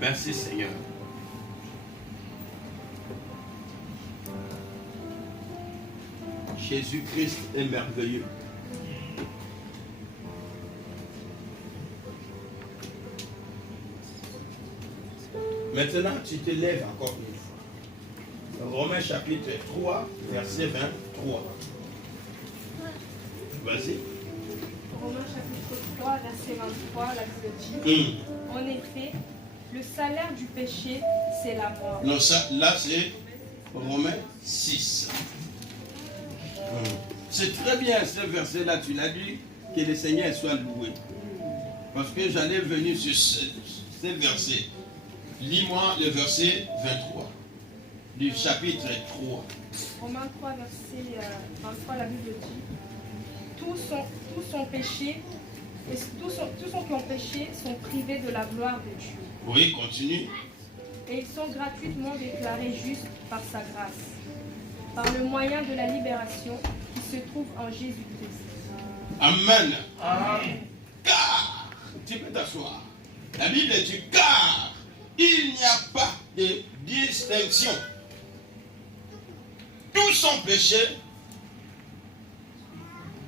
Merci Seigneur. Jésus-Christ est merveilleux. Maintenant, tu te lèves encore une fois. Romains chapitre 3, verset 23. Vas-y. Romains chapitre 3, verset 23, la Bible dit En effet, le salaire du péché, c'est la mort. Non, ça, là, c'est Romains 6. C'est très bien ce verset-là, tu l'as dit, que le Seigneur soit loué. Parce que j'allais venir sur ce verset. Lis-moi le verset 23 du chapitre 3. Romains 3, verset 23, la Bible dit Tous sont péchés, et tous ceux qui ont péché sont privés de la gloire de Dieu. Oui, continue. Et ils sont gratuitement déclarés justes par sa grâce, par le moyen de la libération qui se trouve en Jésus-Christ. Amen. Amen. Car, tu peux t'asseoir. La Bible dit car il n'y a pas de distinction. Tous sont péchés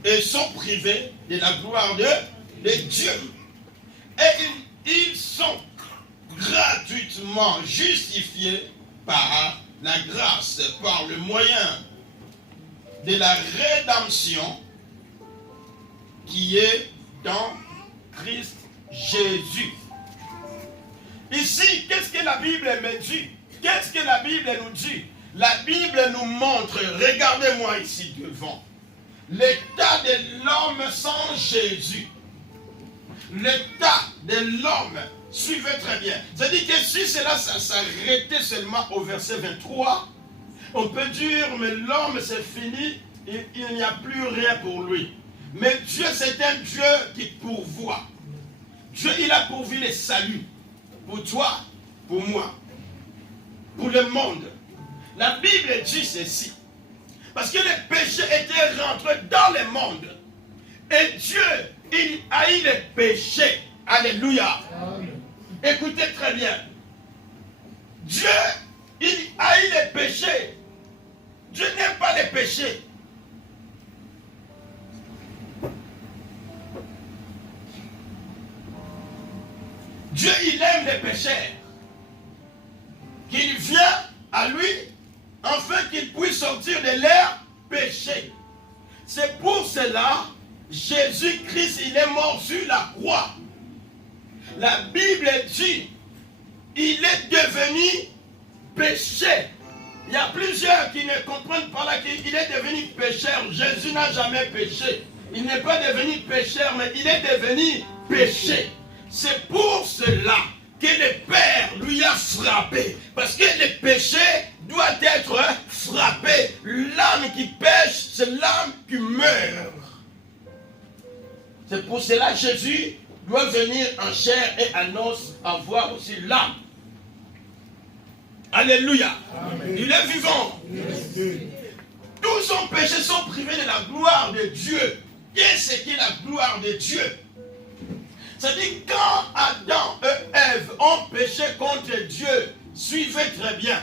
et sont privés de la gloire de Dieu. Et ils sont gratuitement justifiés par la grâce, par le moyen de la rédemption qui est dans Christ Jésus. Ici, qu'est-ce que la Bible me dit? Qu'est-ce que la Bible nous dit? La Bible nous montre, regardez-moi ici devant, l'état de l'homme sans Jésus. L'état de l'homme, suivez très bien. C'est-à-dire que si cela s'arrêtait seulement au verset 23, on peut dire, mais l'homme c'est fini, il n'y a plus rien pour lui. Mais Dieu c'est un Dieu qui pourvoit. Dieu il a pourvu le salut. Pour toi, pour moi, pour le monde. La Bible dit ceci. Parce que les péchés étaient rentrés dans le monde. Et Dieu, il haït les péchés. Alléluia. Amen. Écoutez très bien. Dieu, il haït les péchés. Dieu n'aime pas les péchés. Dieu, il aime les pécheurs. Qu'il vient à lui, afin qu'il puisse sortir de leurs péchés. C'est pour cela, Jésus-Christ, il est mort sur la croix. La Bible dit, il est devenu péché. Il y a plusieurs qui ne comprennent pas là qu'il est devenu pécheur. Jésus n'a jamais péché. Il n'est pas devenu pécheur, mais il est devenu péché. C'est pour cela que le Père lui a frappé. Parce que le péché doit être frappé. L'âme qui pêche, c'est l'âme qui meurt. C'est pour cela que Jésus doit venir en chair et en os avoir aussi l'âme. Alléluia. Amen. Il est vivant. Yes. Tous son péchés sont privés de la gloire de Dieu. Qu'est-ce qui est la gloire de Dieu? C'est-à-dire quand Adam et Ève ont péché contre Dieu, suivez très bien.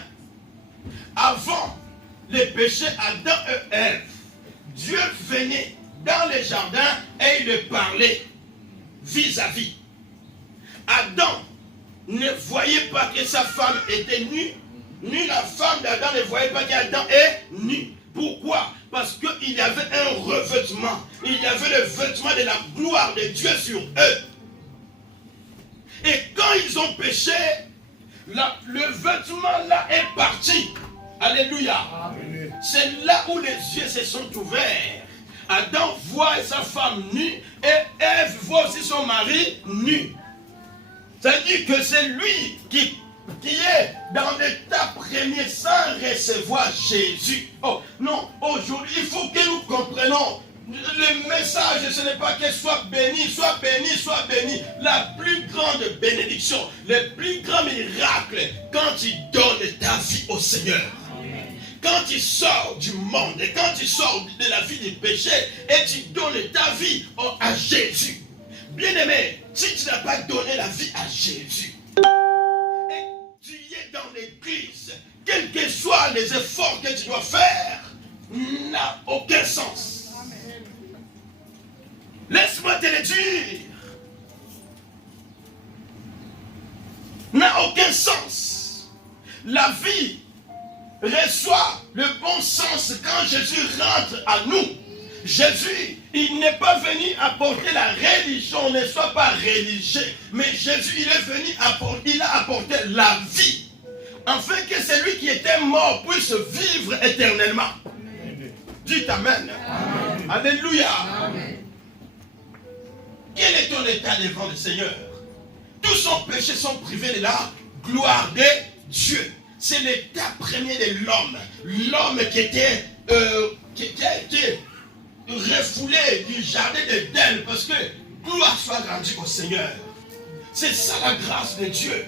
Avant le péché Adam et Ève, Dieu venait dans le jardin et il leur parlait vis-à-vis. Adam ne voyait pas que sa femme était nue, ni la femme d'Adam ne voyait pas qu'Adam est nu. Pourquoi? Parce qu'il y avait un revêtement. Il y avait le vêtement de la gloire de Dieu sur eux. Et quand ils ont péché, le vêtement là est parti. Alléluia. C'est là où les yeux se sont ouverts. Adam voit sa femme nue et Ève voit aussi son mari nu. C'est-à-dire que c'est lui qui est dans l'état premier sans recevoir Jésus. Oh non, aujourd'hui il faut que nous comprenions. Le message, ce n'est pas que soit béni, soit béni, soit béni. La plus grande bénédiction, le plus grand miracle, quand tu donnes ta vie au Seigneur. Quand tu sors du monde et quand tu sors de la vie du péché et tu donnes ta vie à Jésus. Bien-aimé, si tu n'as pas donné la vie à Jésus, l'église, quels que soient les efforts que tu dois faire, n'a aucun sens. Laisse-moi te le dire. N'a aucun sens. La vie reçoit le bon sens quand Jésus rentre à nous. Jésus, il n'est pas venu apporter la religion, ne soit pas religieux, mais Jésus, il est venu apporter, il a apporté la vie, afin que celui qui était mort puisse vivre éternellement. Dites Amen. Amen. Alléluia. Amen. Quel est ton état devant le Seigneur? Tous son péché sont privés de la gloire de Dieu. C'est l'état premier de l'homme. L'homme qui était refoulé du jardin d'Éden, parce que gloire soit rendue au Seigneur. C'est ça la grâce de Dieu.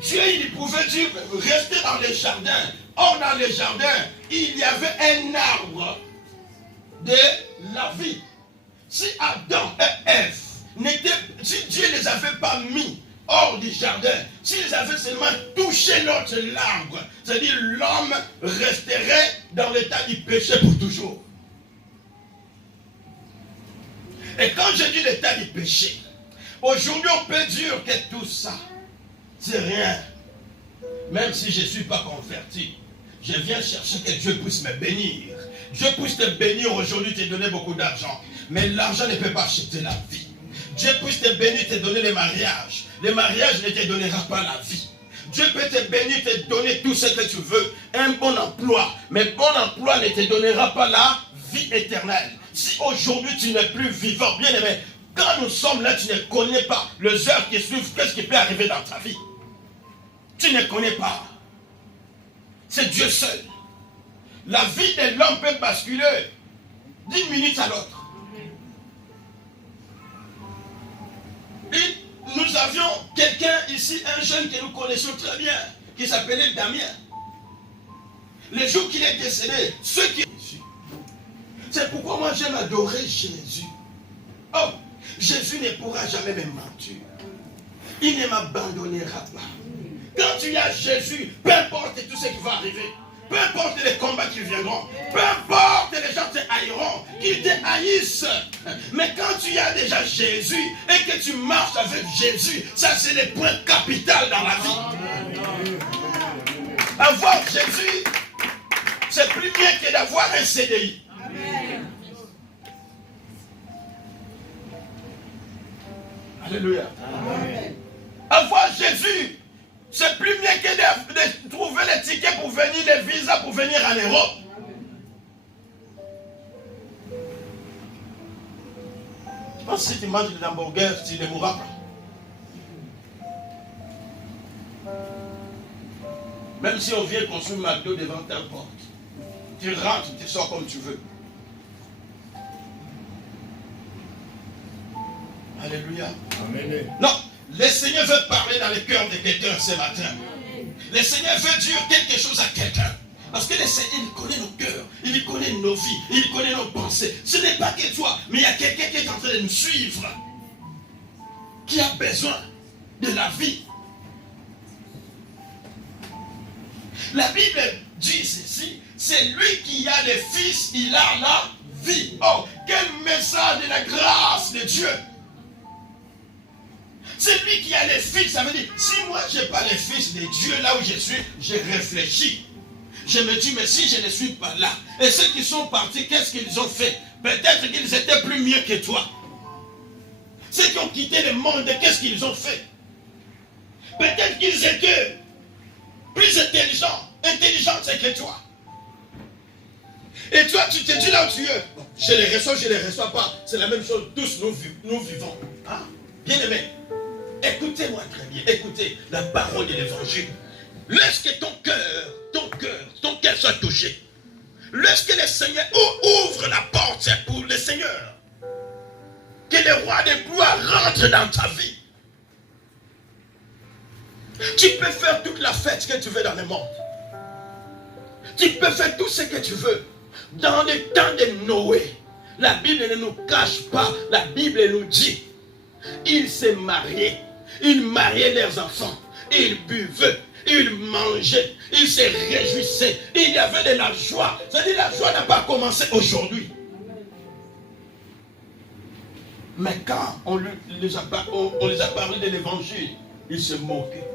Dieu, il pouvait dire, rester dans le jardin. Or, dans le jardin, il y avait un arbre de la vie. Si Adam et Ève si Dieu ne les avait pas mis hors du jardin, s'ils avaient seulement touché l'autre l'arbre, c'est-à-dire l'homme resterait dans l'état du péché pour toujours. Et quand je dis l'état du péché, aujourd'hui on peut dire que tout ça, c'est rien. Même si je ne suis pas converti, je viens chercher que Dieu puisse me bénir. Dieu puisse te bénir aujourd'hui, te donner beaucoup d'argent. Mais l'argent ne peut pas acheter la vie. Dieu puisse te bénir, te donner le mariage. Le mariage ne te donnera pas la vie. Dieu peut te bénir, te donner tout ce que tu veux. Un bon emploi. Mais bon emploi ne te donnera pas la vie éternelle. Si aujourd'hui tu n'es plus vivant, bien aimé, quand nous sommes là, tu ne connais pas les heures qui suivent, qu'est-ce qui peut arriver dans ta vie. Tu ne connais pas. C'est Dieu seul. La vie de l'homme peut basculer d'une minute à l'autre. Nous avions quelqu'un ici, un jeune que nous connaissions très bien, qui s'appelait Damien. Le jour qu'il est décédé, ceux qui... C'est pourquoi moi j'aime adorer Jésus. Oh, Jésus ne pourra jamais me mentir. Il ne m'abandonnera pas. Quand tu as Jésus, peu importe tout ce qui va arriver, peu importe les combats qui viendront, peu importe les gens te haïront, qu'ils te haïssent, mais quand tu as déjà Jésus et que tu marches avec Jésus, ça c'est le point capital dans la vie. Avoir Jésus, c'est plus bien que d'avoir un CDI. Alléluia. Amen. Avoir Jésus, c'est plus bien que de trouver les tickets pour venir, les visas pour venir en Europe. Je pense que si tu manges des hamburgers, tu ne mourras pas. Même si on vient consommer McDo devant ta porte, tu rentres, tu sors comme tu veux. Alléluia. Amen. Non, le Seigneur veut parler dans le cœur de quelqu'un ce matin. Le Seigneur veut dire quelque chose à quelqu'un. Parce que le Seigneur, il connaît nos cœurs, il connaît nos vies, il connaît nos pensées. Ce n'est pas que toi, mais il y a quelqu'un qui est en train de nous suivre, qui a besoin de la vie. La Bible dit ceci, c'est lui qui a le Fils, il a la vie. Oh, quel message de la grâce de Dieu. C'est lui qui a les fils, ça veut dire, si moi je n'ai pas les fils de Dieu là où je suis, je réfléchis. Je me dis, mais si je ne suis pas là, et ceux qui sont partis, qu'est-ce qu'ils ont fait? Peut-être qu'ils étaient plus mieux que toi. Ceux qui ont quitté le monde, qu'est-ce qu'ils ont fait? Peut-être qu'ils étaient plus intelligents que toi. Et toi, tu te dis là où tu es, je les reçois, je ne les reçois pas. C'est la même chose, tous nous vivons. Hein? Bien aimé. Écoutez-moi très bien, écoutez la parole de l'évangile. Laisse que ton cœur soit touché. Laisse que le Seigneur ouvre la porte pour le Seigneur. Que le roi de gloire rentre dans ta vie. Tu peux faire toute la fête que tu veux dans le monde. Tu peux faire tout ce que tu veux. Dans le temps de Noé, la Bible ne nous cache pas, la Bible nous dit, ils se mariaient. Ils mariaient leurs enfants. il buvait, il mangeait, il se réjouissait, il y avait de la joie. C'est-à-dire la joie n'a pas commencé aujourd'hui. Mais quand on les a parlé de l'évangile, ils se moquaient.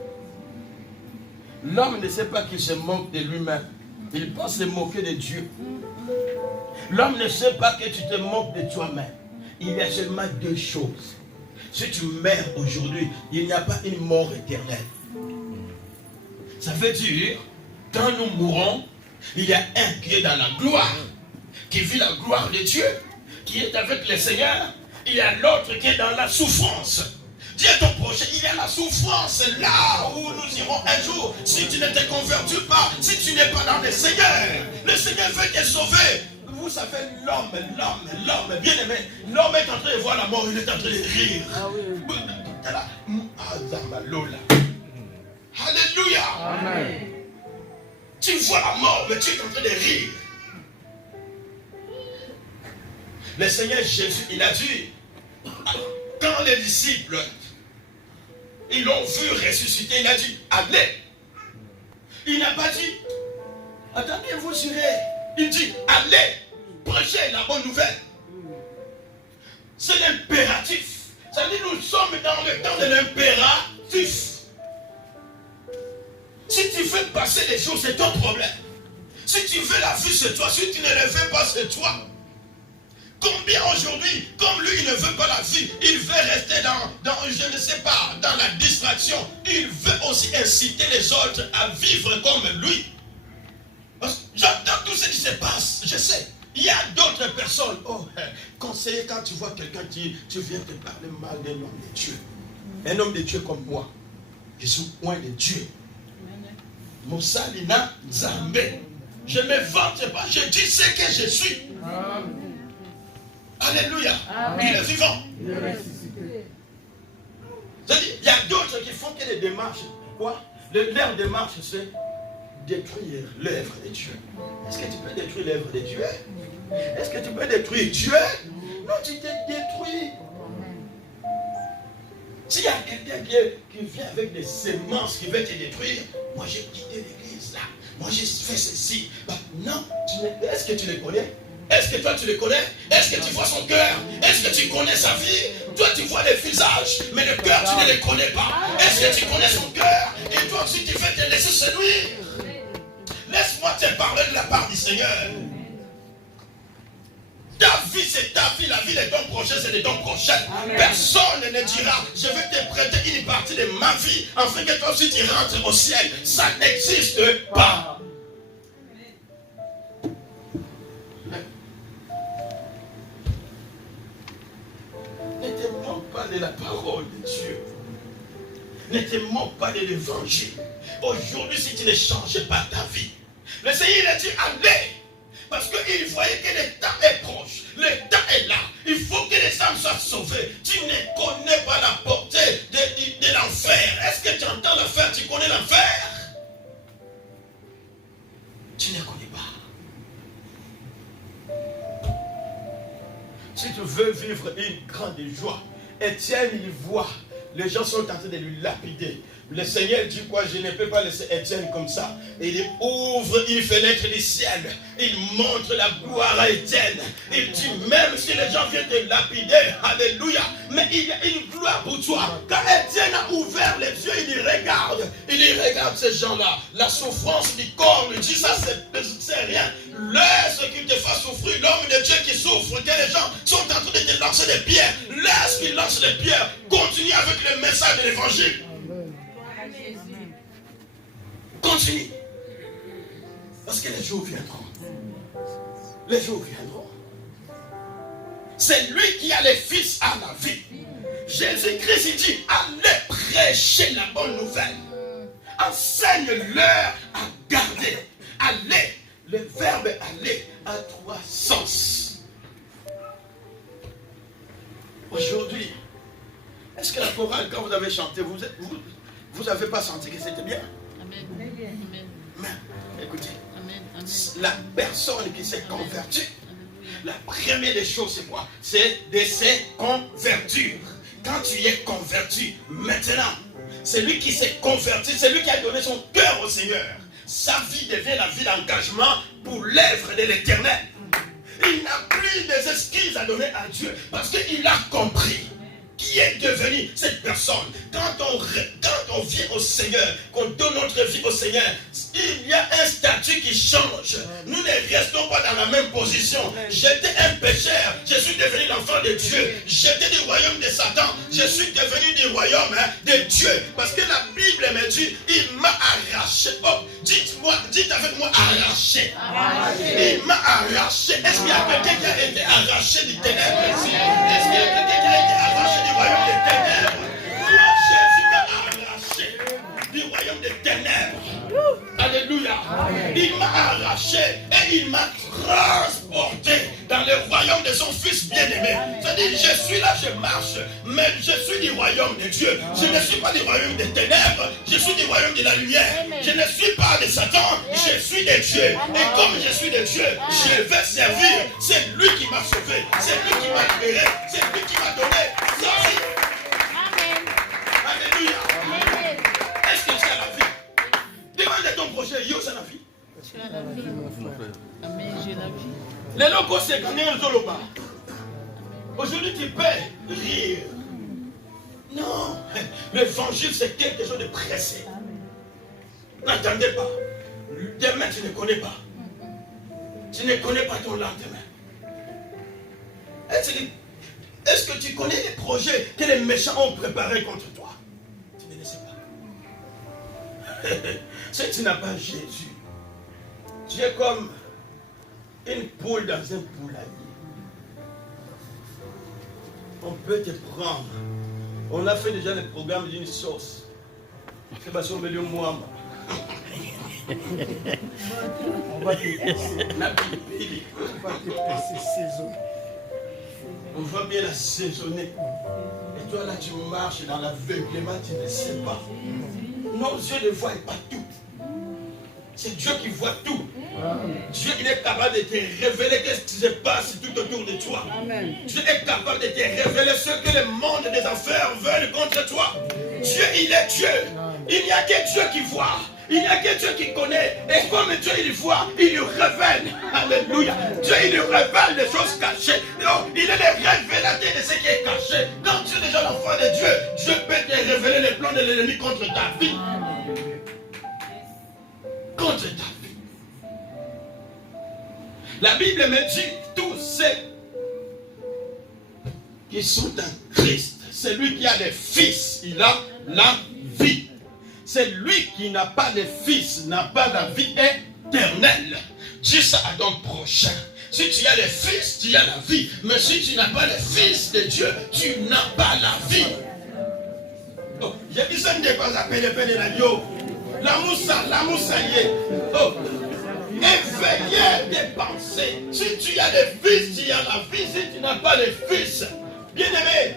L'homme ne sait pas qu'il se moque de lui-même. Il pense se moquer de Dieu. L'homme ne sait pas que tu te moques de toi-même. Il y a seulement deux choses. Si tu meurs aujourd'hui, il n'y a pas une mort éternelle. Ça veut dire, quand nous mourrons, il y a un qui est dans la gloire, qui vit la gloire de Dieu, qui est avec le Seigneur. Il y a l'autre qui est dans la souffrance. Dis à ton prochain, il y a la souffrance là où nous irons un jour. Si tu ne te convertis pas, si tu n'es pas dans le Seigneur veut te sauver. Vous savez, l'homme, bien aimé, l'homme est en train de voir la mort, il est en train de rire. Ah oui. Alléluia. Amen. Tu vois la mort, mais tu es en train de rire. Le Seigneur Jésus, il a dit, quand les disciples, ils l'ont vu ressusciter, il a dit, allez. Il n'a pas dit, attendez, vous irez. Il dit, allez, prêchez la bonne nouvelle. C'est l'impératif. Ça dit, nous sommes dans le temps de l'impératif. Si tu veux passer les choses, c'est ton problème. Si tu veux la vie, c'est toi. Si tu ne le veux pas, c'est toi. Combien aujourd'hui, comme lui, il ne veut pas la vie, il veut rester dans je ne sais pas, dans la distraction. Il veut aussi inciter les autres à vivre comme lui. J'entends tout ce qui se passe, je sais. Il y a d'autres personnes. Oh, conseiller, quand tu vois quelqu'un qui vient te parler mal d'un homme de Dieu. Un homme de Dieu comme moi. Je suis loin de Dieu. Moussalina Zambé. Je ne me vante pas, je dis ce que je suis. Amen. Alléluia. Amen. Il est vivant. Il est ressuscité. C'est-à-dire, il y a d'autres qui font que les démarches. Quoi? Leur démarche, c'est détruire l'œuvre de Dieu. Est-ce que tu peux détruire l'œuvre de Dieu? Est-ce que tu peux détruire Dieu? Non, tu t'es détruit. S'il y a quelqu'un qui vient avec des semences qui veut te détruire, moi j'ai quitté l'église là, moi j'ai fait ceci. Bah, non, est-ce que tu les connais? Est-ce que toi tu les connais? Est-ce que tu vois son cœur? Est-ce que tu connais sa vie? Toi tu vois les visages, mais le cœur tu ne les connais pas. Est-ce que tu connais son cœur? Et toi aussi tu veux te laisser séduire? Laisse-moi te parler de la part du Seigneur. Ta vie c'est ta vie, la vie de ton prochain c'est de ton prochain. Amen. Personne ne dira, je vais te prêter une partie de ma vie afin que toi aussi tu rentres au ciel. Ça n'existe pas. Ne te moque pas de la parole de Dieu. Ne te moque pas de l'évangile. Aujourd'hui, si tu ne changes pas ta vie, le Seigneur a dit allez. Parce qu'il voyait que le temps est proche. Le temps est là. Il faut que les âmes soient sauvées. Tu ne connais pas la portée de l'enfer. Est-ce que tu entends l'enfer? Tu connais l'enfer? Tu ne connais pas. Si tu veux vivre une grande joie, Étienne, il voit. Les gens sont en train de lui lapider. Le Seigneur dit quoi? Je ne peux pas laisser Étienne comme ça. Il ouvre une fenêtre du ciel. Il montre la gloire à Étienne. Il dit même si les gens viennent te lapider, alléluia, mais il y a une gloire pour toi. Quand Étienne a ouvert les yeux, il regarde ces gens-là. La souffrance du corps lui dit ça c'est rien. Laisse qu'il te fasse souffrir. L'homme de Dieu qui souffre, que les gens sont en train de te lancer des pierres. Laisse qu'il lance des pierres. Continue avec le message de l'évangile. Continue. Parce que les jours viendront. Les jours viendront. C'est lui qui a les fils à la vie. Jésus-Christ, il dit, allez prêcher la bonne nouvelle. Enseigne-leur à garder. Allez. Le verbe aller a trois sens. Aujourd'hui, est-ce que la chorale, quand vous avez chanté, vous n'avez pas senti que c'était bien? Amen. Mais, écoutez, la personne qui s'est convertie, la première des choses, c'est quoi? C'est de se convertir. Quand tu es converti, maintenant, C'est lui qui s'est converti, c'est lui qui a donné son cœur au Seigneur. Sa vie devient la vie d'engagement pour l'œuvre de l'Éternel. Il n'a plus des excuses à donner à Dieu parce qu'il a compris qui est devenu cette personne. Quand on vient au Seigneur, qu'on donne notre vie au Seigneur, il y a un statut qui change. Nous ne restons pas dans la même position. J'étais un pécheur, je suis devenu l'enfant de Dieu. J'étais du royaume de Satan, je suis devenu du royaume de Dieu. Parce que la Bible me dit, il m'a arraché. Oh, dites avec moi, arraché. Il m'a arraché. Est-ce qu'il y a quelqu'un qui a été arraché du ténèbre ici? Est-ce qu'il y a quelqu'un qui a été arraché du royaume des ténèbres? Moi, Jésus m'a arraché du royaume des ténèbres. Alléluia. Il m'a arraché et il m'a transporté dans le royaume de son fils bien-aimé. C'est-à-dire, je suis là, je marche, mais je suis du royaume de Dieu. Je ne suis pas du royaume des ténèbres, je suis du royaume de la lumière. Je ne suis pas de Satan, je suis de Dieu. Et comme je suis de Dieu, je vais servir. C'est lui qui m'a sauvé, c'est lui qui m'a libéré, c'est lui qui m'a donné sa vie. Alléluia. Est-ce que tu as la vie? Demande à ton prochain, yo, c'est la vie. Tu as la vie, mon frère. Amen, j'ai la vie. Les locaux, c'est gagné un zoloba. Aujourd'hui, tu peux rire. Non, l'évangile, c'est quelque chose de pressé. N'attendez pas. Demain, tu ne connais pas. Tu ne connais pas ton lendemain. Est-ce que tu connais les projets que les méchants ont préparés contre toi? Tu ne le sais pas. Si tu n'as pas Jésus, tu es comme une poule dans un poulailler. On peut te prendre. On a fait déjà le programme d'une sauce. C'est pas sur le moi. On va te laisser saisonner. On va bien la saisonner. Et toi là, tu marches dans l'aveuglement, tu ne sais pas. Nos yeux ne voient pas tout. C'est Dieu qui voit tout. Dieu, il est capable de te révéler qu'est-ce qui se passe tout autour de toi. Amen. Dieu est capable de te révéler ce que le monde des enfers veulent contre toi. Dieu, il est Dieu. Il n'y a que Dieu qui voit. Il n'y a que Dieu qui connaît. Et comme Dieu, il voit, il lui révèle. Alléluia. Dieu, il lui révèle des choses cachées. Donc, il est le révélateur de ce qui est caché. Quand tu es déjà l'enfant de Dieu, Dieu peut te révéler les plans de l'ennemi contre ta vie. Contre ta vie. La Bible me dit, tous ceux qui sont en Christ, celui qui a des fils, il a la vie. C'est lui qui n'a pas de fils, n'a pas la vie éternelle. Dis ça à ton prochain. Si tu as les fils, tu as la vie. Mais si tu n'as pas les fils de Dieu, tu n'as pas la vie. Oh, j'ai besoin de pas appeler la yo. La moussa y est. Oh. Éveillez tes pensées. Si tu as des fils, tu as la vie. Si tu n'as pas les fils, bien aimé,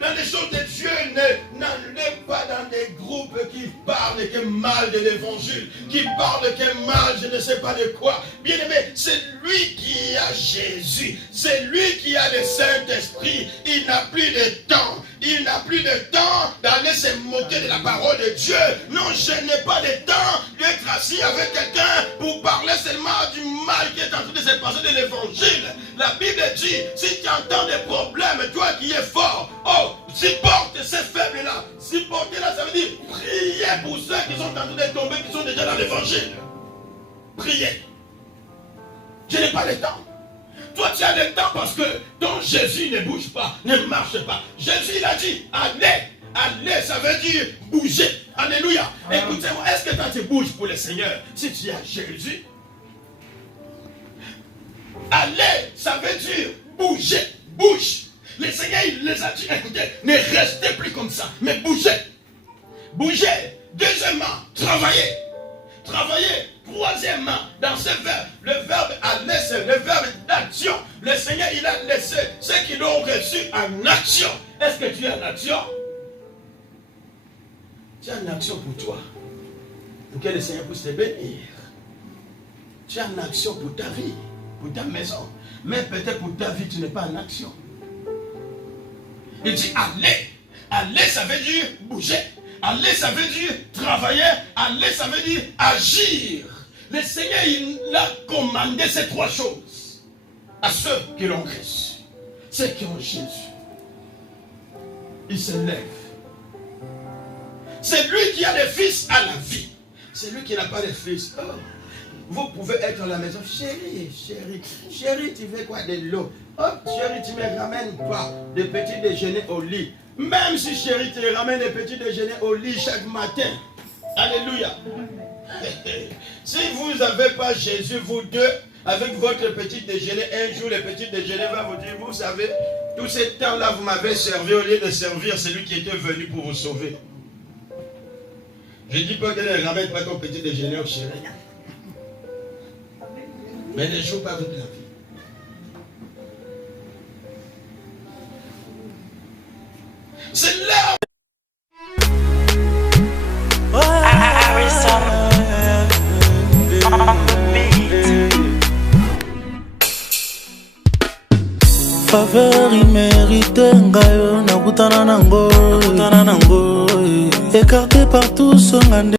dans les choses de Dieu, n'allez pas dans des groupes qui parlent que mal de l'évangile, qui parlent que mal, je ne sais pas de quoi. Bien aimé, c'est lui qui a Jésus, c'est lui qui a le Saint-Esprit. Il n'a plus de temps. Il n'a plus de temps d'aller se moquer de la parole de Dieu. Non, je n'ai pas de temps d'être assis avec quelqu'un pour parler seulement du mal qui est en train de se passer de l'évangile. La Bible dit, si tu entends des problèmes, toi qui es fort, oh, supporte ces faibles-là. Supporter-là, ça veut dire prier pour ceux qui sont en train de tomber, qui sont déjà dans l'évangile. Priez. Je n'ai pas le temps. Toi, tu as le temps parce que ton Jésus ne bouge pas, ne marche pas. Jésus, il a dit, allez. Allez, ça veut dire bouger. Alléluia. Écoutez-moi, est-ce que quand tu bouges pour le Seigneur, si tu as Jésus, allez, ça veut dire bouger. Bouge. Le Seigneur, il les a dit, écoutez, ne restez plus comme ça, mais bougez. Bougez. Deuxièmement, travaillez. Travaillez. Troisièmement, dans ce verbe, le verbe aller, c'est le verbe d'action. Le Seigneur, il a laissé ceux qui l'ont reçu en action. Est-ce que tu es en action? Tu es en action pour toi. Pour que le Seigneur puisse te bénir. Tu es en action pour ta vie, pour ta maison. Mais peut-être pour ta vie, tu n'es pas en action. Il dit aller. Aller, ça veut dire bouger. Aller, ça veut dire travailler. Aller, ça veut dire agir. Le Seigneur, il a commandé ces trois choses à ceux qui l'ont Christ, ceux qui ont Jésus. Il se lève. C'est lui qui a des fils à la vie. C'est lui qui n'a pas de fils. Oh, vous pouvez être à la maison. Chérie, tu veux quoi de l'eau? Oh, chérie, tu me ramènes quoi? Des petits déjeuners au lit. Même si chérie, tu ramènes des petits déjeuners au lit chaque matin. Alléluia. Si vous n'avez pas Jésus, vous deux, avec votre petit déjeuner, un jour, le petit déjeuner va vous dire, vous savez, tout ce temps-là, vous m'avez servi au lieu de servir celui qui était venu pour vous sauver. Je ne dis pas qu'elle ne ramène pas ton petit déjeuner au chéri. Mais ne joue pas avec la vie. C'est là. Faveur immérité ngayo nakutana nango écarté par tous